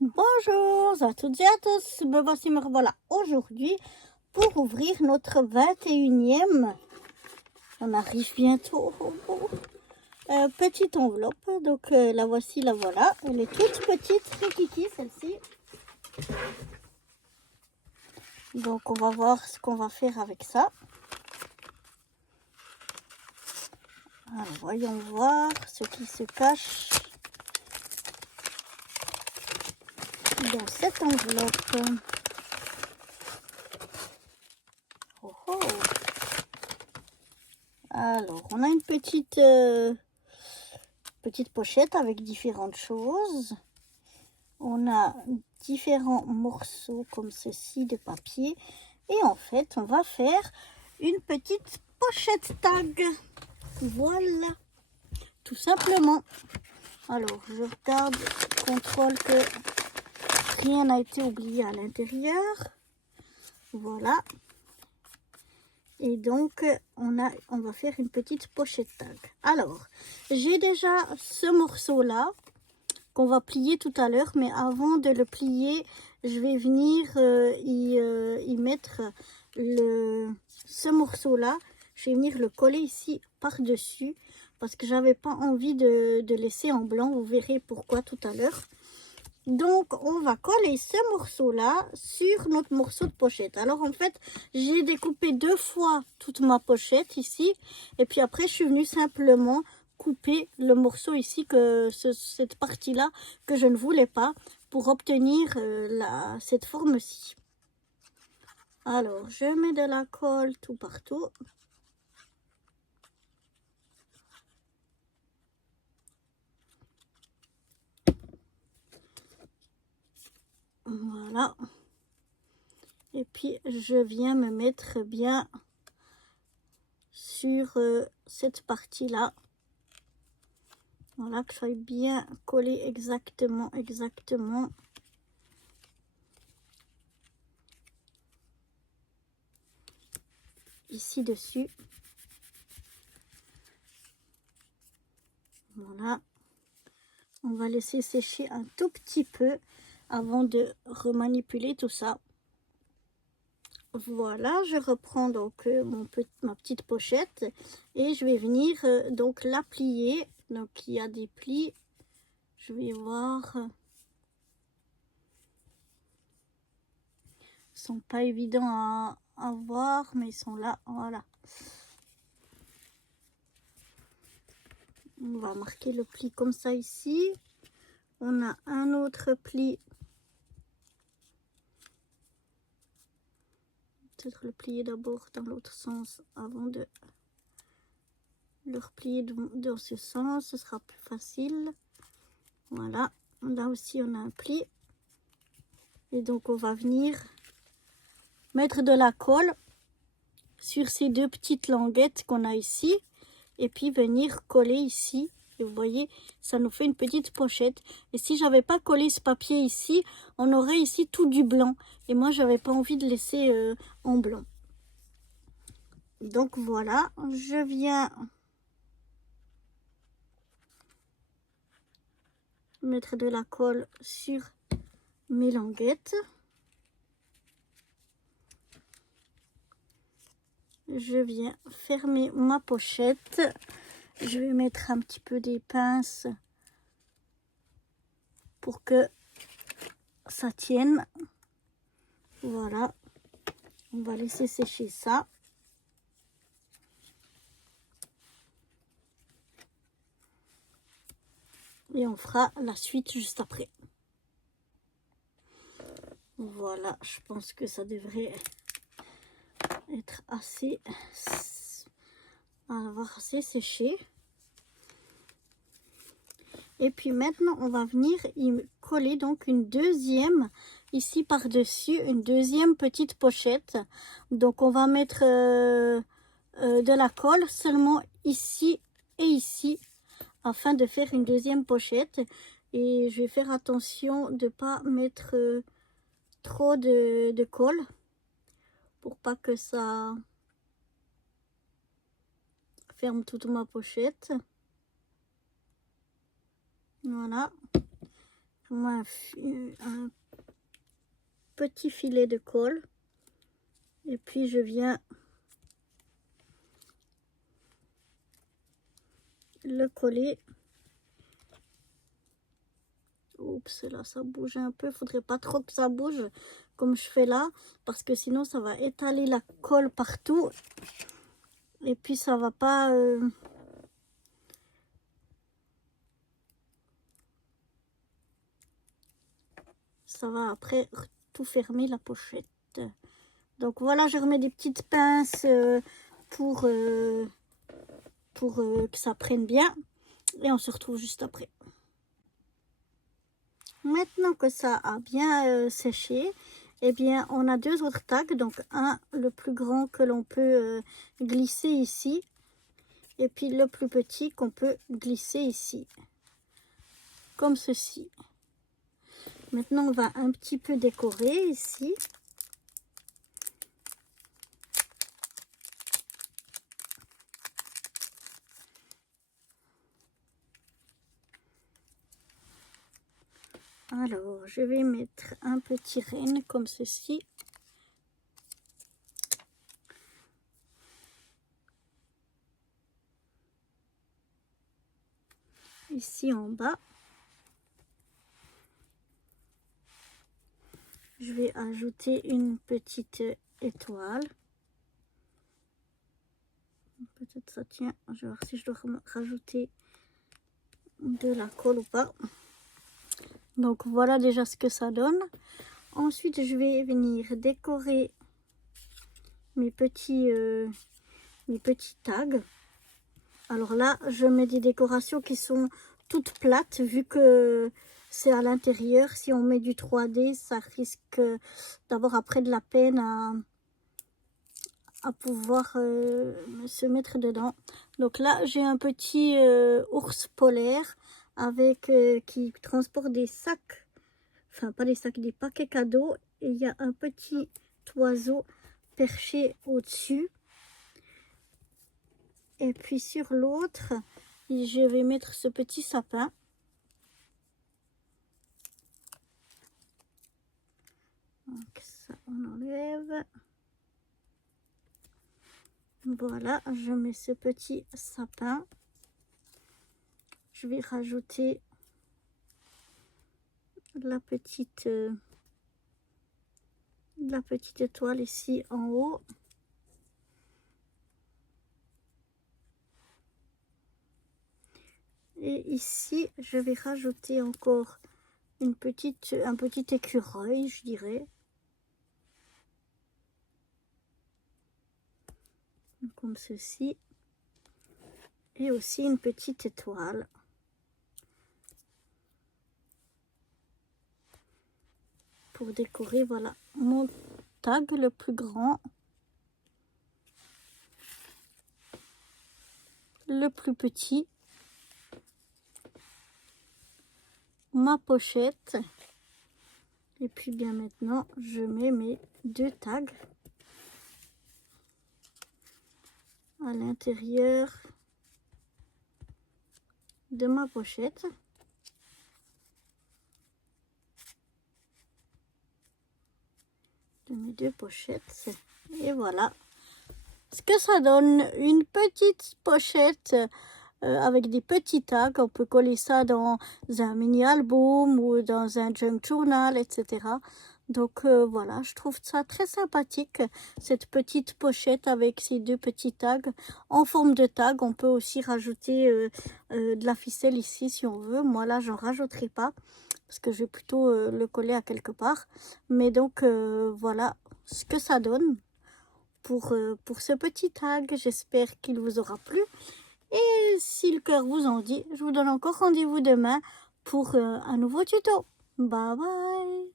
Bonjour à toutes et à tous, me voici, me revoilà aujourd'hui pour ouvrir notre 21e. On arrive bientôt au bout. Petite enveloppe, donc la voici, la voilà. Elle est toute petite, rikiki celle-ci. Donc on va voir ce qu'on va faire avec ça. Alors voyons voir ce qui se cache dans cette enveloppe. Oh oh. Alors on a une petite pochette avec différentes choses. On a différents morceaux comme ceci de papier. Et en fait, on va faire une petite pochette tag. Voilà, tout simplement. Alors, je regarde, contrôle que rien n'a été oublié à l'intérieur. Voilà. Et donc, on va faire une petite pochette tag. Alors, j'ai déjà ce morceau-là qu'on va plier tout à l'heure, mais avant de le plier, je vais venir y mettre ce morceau-là. Je vais venir le coller ici par-dessus parce que j'avais pas envie de laisser en blanc. Vous verrez pourquoi tout à l'heure. Donc, on va coller ce morceau-là sur notre morceau de pochette. Alors, en fait, j'ai découpé 2 fois toute ma pochette ici. Et puis après, je suis venue simplement couper le morceau ici, cette partie-là que je ne voulais pas, pour obtenir cette forme-ci. Alors, je mets de la colle tout partout. Voilà. Et puis, je viens me mettre bien sur cette partie-là. Voilà, que ça soit bien collé exactement. Ici dessus. Voilà. On va laisser sécher un tout petit peu avant de remanipuler tout ça. Voilà, je reprends donc ma petite pochette et je vais venir donc la plier. Donc il y a des plis. Je vais voir. Ils sont pas évidents à voir, mais ils sont là. Voilà. On va marquer le pli comme ça ici. On a un autre pli. Peut-être le plier d'abord dans l'autre sens avant de le replier dans ce sens. Ce sera plus facile. Voilà. Là aussi, on a un pli. Et donc, on va venir mettre de la colle sur ces 2 petites languettes qu'on a ici. Et puis, venir coller ici. Et vous voyez, ça nous fait une petite pochette. Et si j'avais pas collé ce papier ici, on aurait ici tout du blanc. Et moi, j'avais pas envie de laisser en blanc. Donc voilà, je viens mettre de la colle sur mes languettes. Je viens fermer ma pochette. Je vais mettre un petit peu des pinces pour que ça tienne. Voilà. On va laisser sécher ça. Et on fera la suite juste après. Voilà, je pense que ça devrait être assez... avoir assez séché. Et puis maintenant, on va venir y coller donc une deuxième, ici par-dessus, une deuxième petite pochette. Donc on va mettre de la colle seulement ici et ici, afin de faire une deuxième pochette. Et je vais faire attention de ne pas mettre trop de colle, pour pas que ça ferme toute ma pochette. Voilà. un petit filet de colle. Et puis je viens le coller. Oups, là ça bouge un peu. Faudrait pas trop que ça bouge comme je fais là, parce que sinon ça va étaler la colle partout. Et puis ça va pas... ça va après tout fermer la pochette. Donc voilà, je remets des petites pinces pour que ça prenne bien. Et on se retrouve juste après. Maintenant que ça a bien séché, eh bien on a deux autres tags. Donc un, le plus grand que l'on peut glisser ici. Et puis le plus petit qu'on peut glisser ici. Comme ceci. Maintenant on va un petit peu décorer ici. Alors, je vais mettre un petit renne comme ceci. Ici en bas. Je vais ajouter une petite étoile. Peut-être ça tient. Je vais voir si je dois rajouter de la colle ou pas. Donc voilà déjà ce que ça donne. Ensuite, je vais venir décorer mes petits tags. Alors là, je mets des décorations qui sont toutes plates, vu que c'est à l'intérieur. Si on met du 3D, ça risque d'avoir après de la peine à pouvoir se mettre dedans. Donc là, j'ai un petit ours polaire avec qui transporte des sacs, enfin pas des sacs, des paquets cadeaux. Et il y a un petit oiseau perché au-dessus. Et puis sur l'autre, je vais mettre ce petit sapin. Donc ça, on enlève. Voilà, je mets ce petit sapin. Je vais rajouter la petite étoile ici en haut. Et ici, je vais rajouter encore un petit écureuil, je dirais. Comme ceci. Et aussi une petite étoile. Pour décorer, voilà, mon tag le plus grand. Le plus petit. Ma pochette. Et puis bien maintenant, je mets mes deux tags à l'intérieur de ma pochette. De mes deux pochettes. Et voilà ce que ça donne, une petite pochette avec des petits tags. On peut coller ça dans un mini album ou dans un junk journal, etc. Donc voilà, je trouve ça très sympathique, cette petite pochette avec ces deux petits tags en forme de tag. On peut aussi rajouter de la ficelle ici si on veut. Moi là, j'en rajouterai pas parce que je vais plutôt le coller à quelque part. Mais donc voilà ce que ça donne pour ce petit tag. J'espère qu'il vous aura plu. Et si le cœur vous en dit, je vous donne encore rendez-vous demain pour un nouveau tuto. Bye bye!